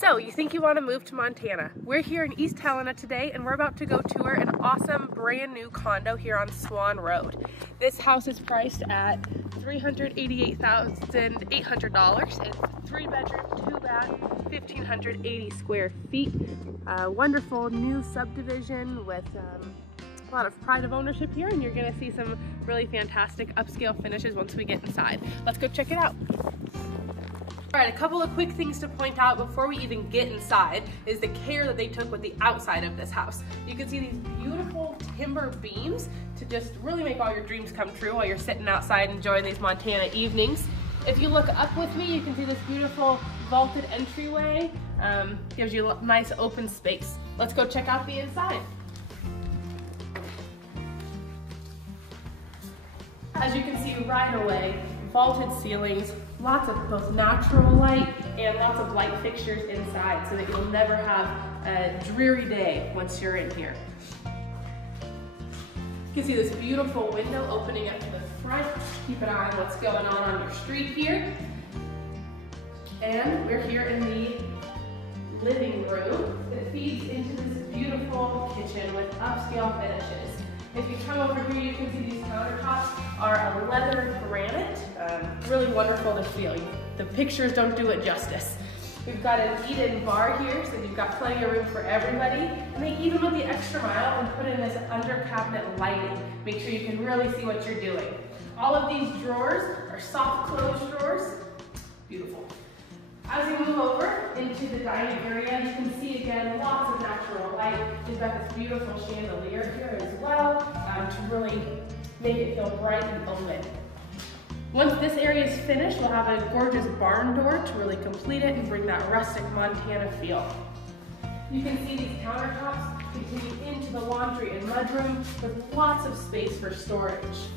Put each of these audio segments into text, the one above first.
So, you think you want to move to Montana? We're here in East Helena today and we're about to go tour an awesome brand new condo here on Swan Road. This house is priced at $388,800. It's 3-bedroom, 2-bath, 1,580 square feet. Wonderful new subdivision with a lot of pride of ownership here, and you're going to see some really fantastic upscale finishes once we get inside. Let's go check it out. All right, a couple of quick things to point out before we even get inside is the care that they took with the outside of this house. You can see these beautiful timber beams to just really make all your dreams come true while you're sitting outside enjoying these Montana evenings. If you look up with me, you can see this beautiful vaulted entryway. Gives you a nice open space. Let's go check out the inside. As you can see right away, vaulted ceilings, lots of both natural light and lots of light fixtures inside so that you'll never have a dreary day once you're in here. You can see this beautiful window opening up to the front. Keep an eye on what's going on your street here. And we're here in the living room that feeds into this beautiful kitchen with upscale finishes. If you come over here, you can see these countertops are a leather granite. Really wonderful to feel. The pictures don't do it justice. We've got an eat-in bar here, so you've got plenty of room for everybody. And they even went the extra mile and put in this under cabinet lighting. Make sure you can really see what you're doing. All of these drawers are soft closed drawers. Beautiful. As we move over into the dining area, you can see again lots of natural light. We've got this beautiful chandelier here as well to really make it feel bright and open. Once this area is finished, we'll have a gorgeous barn door to really complete it and bring that rustic Montana feel. You can see these countertops continue into the laundry and mudroom with lots of space for storage.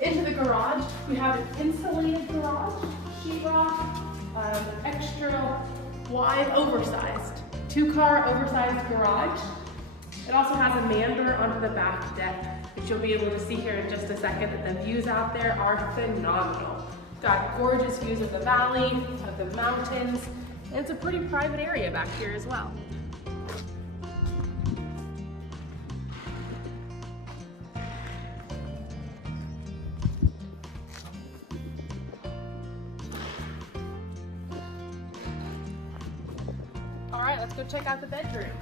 Into the garage, we have an insulated garage, sheetrock, extra wide, oversized, 2-car oversized garage. It also has a man door onto the back deck, which you'll be able to see here in just a second. That the views out there are phenomenal. Got gorgeous views of the valley, of the mountains, and it's a pretty private area back here as well. All right, let's go check out the bedrooms.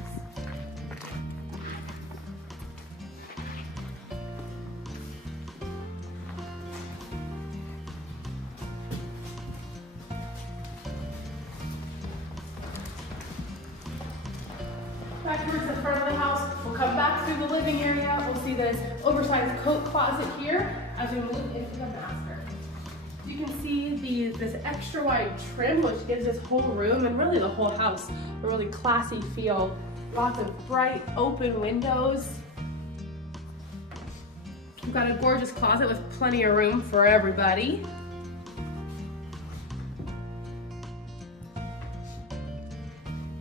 Back towards the front of the house, we'll come back through the living area. We'll see this oversized coat closet here as we move into the master. You can see this extra wide trim, which gives this whole room and really the whole house a really classy feel. Lots of bright open windows. We've got a gorgeous closet with plenty of room for everybody.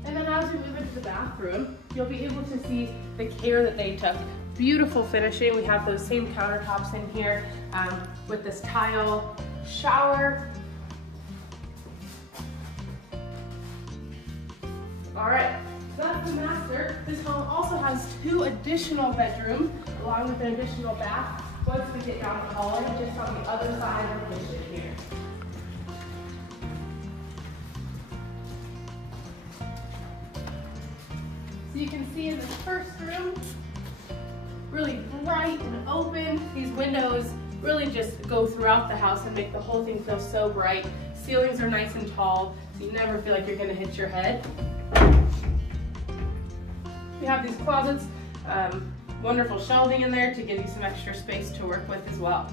And then as we move into the bathroom, you'll be able to see the care that they took. Beautiful finishing. We have those same countertops in here with this tile shower. All right, so that's the master. This home also has 2 additional bedrooms along with an additional bath once we get down the hallway just on the other side of the kitchen here. So you can see in this first room, really bright and open. These windows really just go throughout the house and make the whole thing feel so bright. Ceilings are nice and tall, so you never feel like you're gonna hit your head. We have these closets, wonderful shelving in there to give you some extra space to work with as well.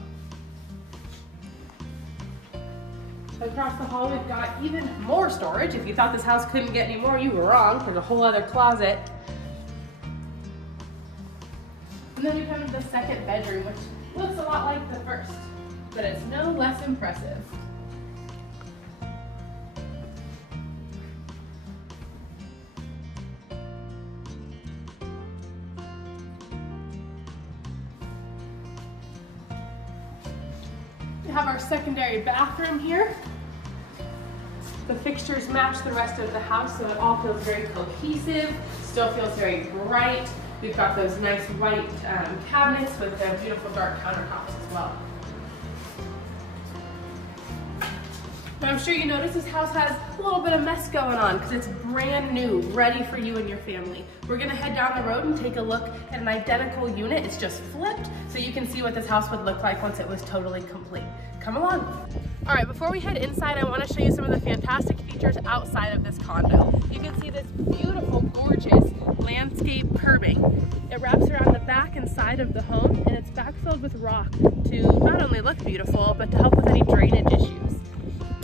Across the hall, we've got even more storage. If you thought this house couldn't get any more, you were wrong. There's a whole other closet. And then we come to the second bedroom, which looks a lot like the first, but it's no less impressive. We have our secondary bathroom here. The fixtures match the rest of the house, so it all feels very cohesive, still feels very bright. We've got those nice white cabinets with the beautiful dark countertops as well. Now I'm sure you notice this house has a little bit of mess going on because it's brand new, ready for you and your family. We're gonna head down the road and take a look at an identical unit. It's just flipped, so you can see what this house would look like once it was totally complete. Come along. All right, before we head inside, I wanna show you some of the fantastic features outside of this condo. You can see this beautiful, gorgeous landscape curbing. It wraps around the back and side of the home, and it's backfilled with rock to not only look beautiful, but to help with any drainage issues.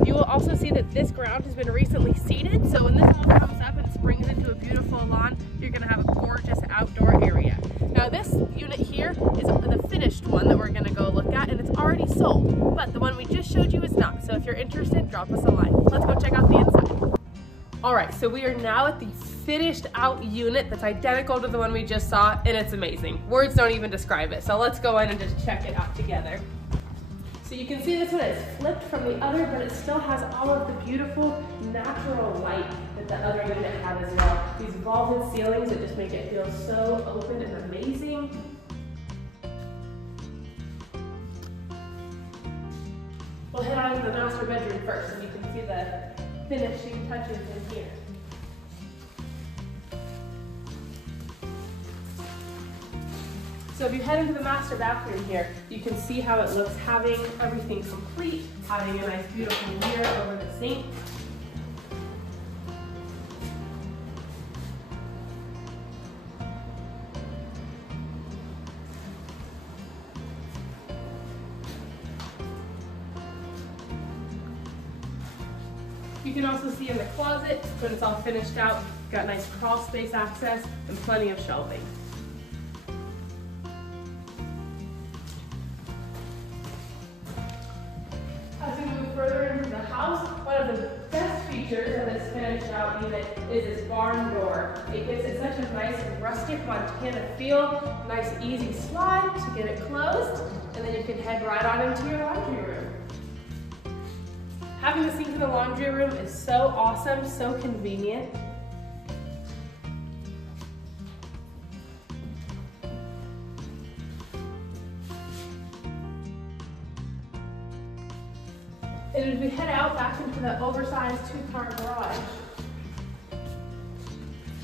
You will also see that this ground has been recently seeded, so when this all comes up and springs into a beautiful lawn, you're gonna have a gorgeous outdoor area. Now this unit here is the finished one that we're gonna go look at, and it's already sold, but the one we just showed you is not. So if you're interested, drop us a line. Let's go check out the inside. All right, so we are now at the finished out unit that's identical to the one we just saw, and it's amazing. Words don't even describe it, so let's go in and just check it out together. So you can see this one is flipped from the other, but it still has all of the beautiful natural light that the other unit had as well. These vaulted ceilings that just make it feel so open and amazing. We'll head on to the master bedroom first, and you can see the finishing touches in here. So if you head into the master bathroom here, you can see how it looks having everything complete, having a nice beautiful mirror over the sink. You can also see in the closet, when it's all finished out, got nice crawl space access and plenty of shelving. Further into the house, one of the best features of this finished out unit is this barn door. It gives it such a nice rustic Montana feel, nice easy slide to get it closed, and then you can head right on into your laundry room. Having the sink in the laundry room is so awesome, so convenient. And as we head out back into the oversized two-car garage,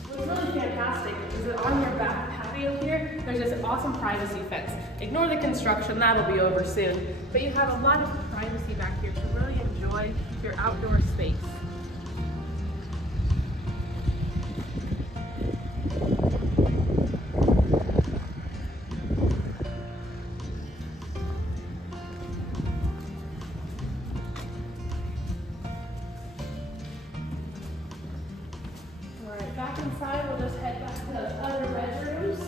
what's really fantastic is that on your back patio here, there's this awesome privacy fence. Ignore the construction, that'll be over soon. But you have a lot of privacy back here to really enjoy your outdoor space. Back inside, we'll just head back to those other bedrooms.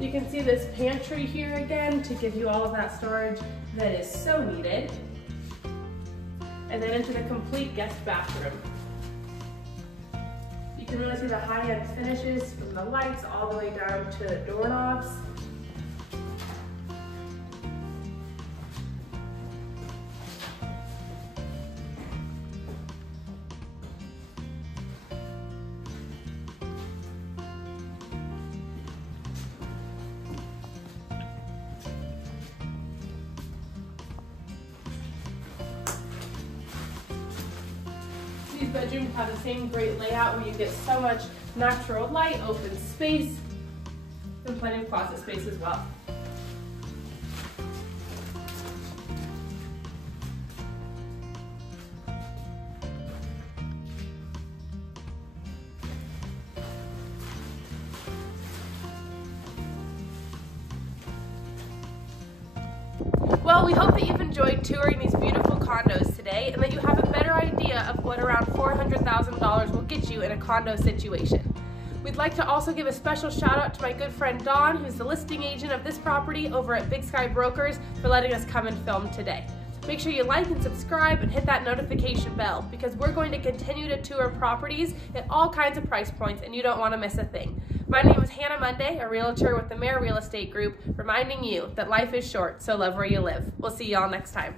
You can see this pantry here again to give you all of that storage that is so needed. And then into the complete guest bathroom. You can really see the high-end finishes from the lights all the way down to the doorknobs. These bedrooms have the same great layout where you get so much natural light, open space, and plenty of closet space as well. Well, we hope that you've enjoyed touring these beautiful condos today and that you have a better idea of what around $400,000 will get you in a condo situation. We'd like to also give a special shout out to my good friend Dawn, who's the listing agent of this property over at Big Sky Brokers, for letting us come and film today. Make sure you like and subscribe and hit that notification bell because we're going to continue to tour properties at all kinds of price points and you don't want to miss a thing. My name is Hannah Monday, a realtor with the Mayor Real Estate Group, reminding you that life is short, so love where you live. We'll see y'all next time.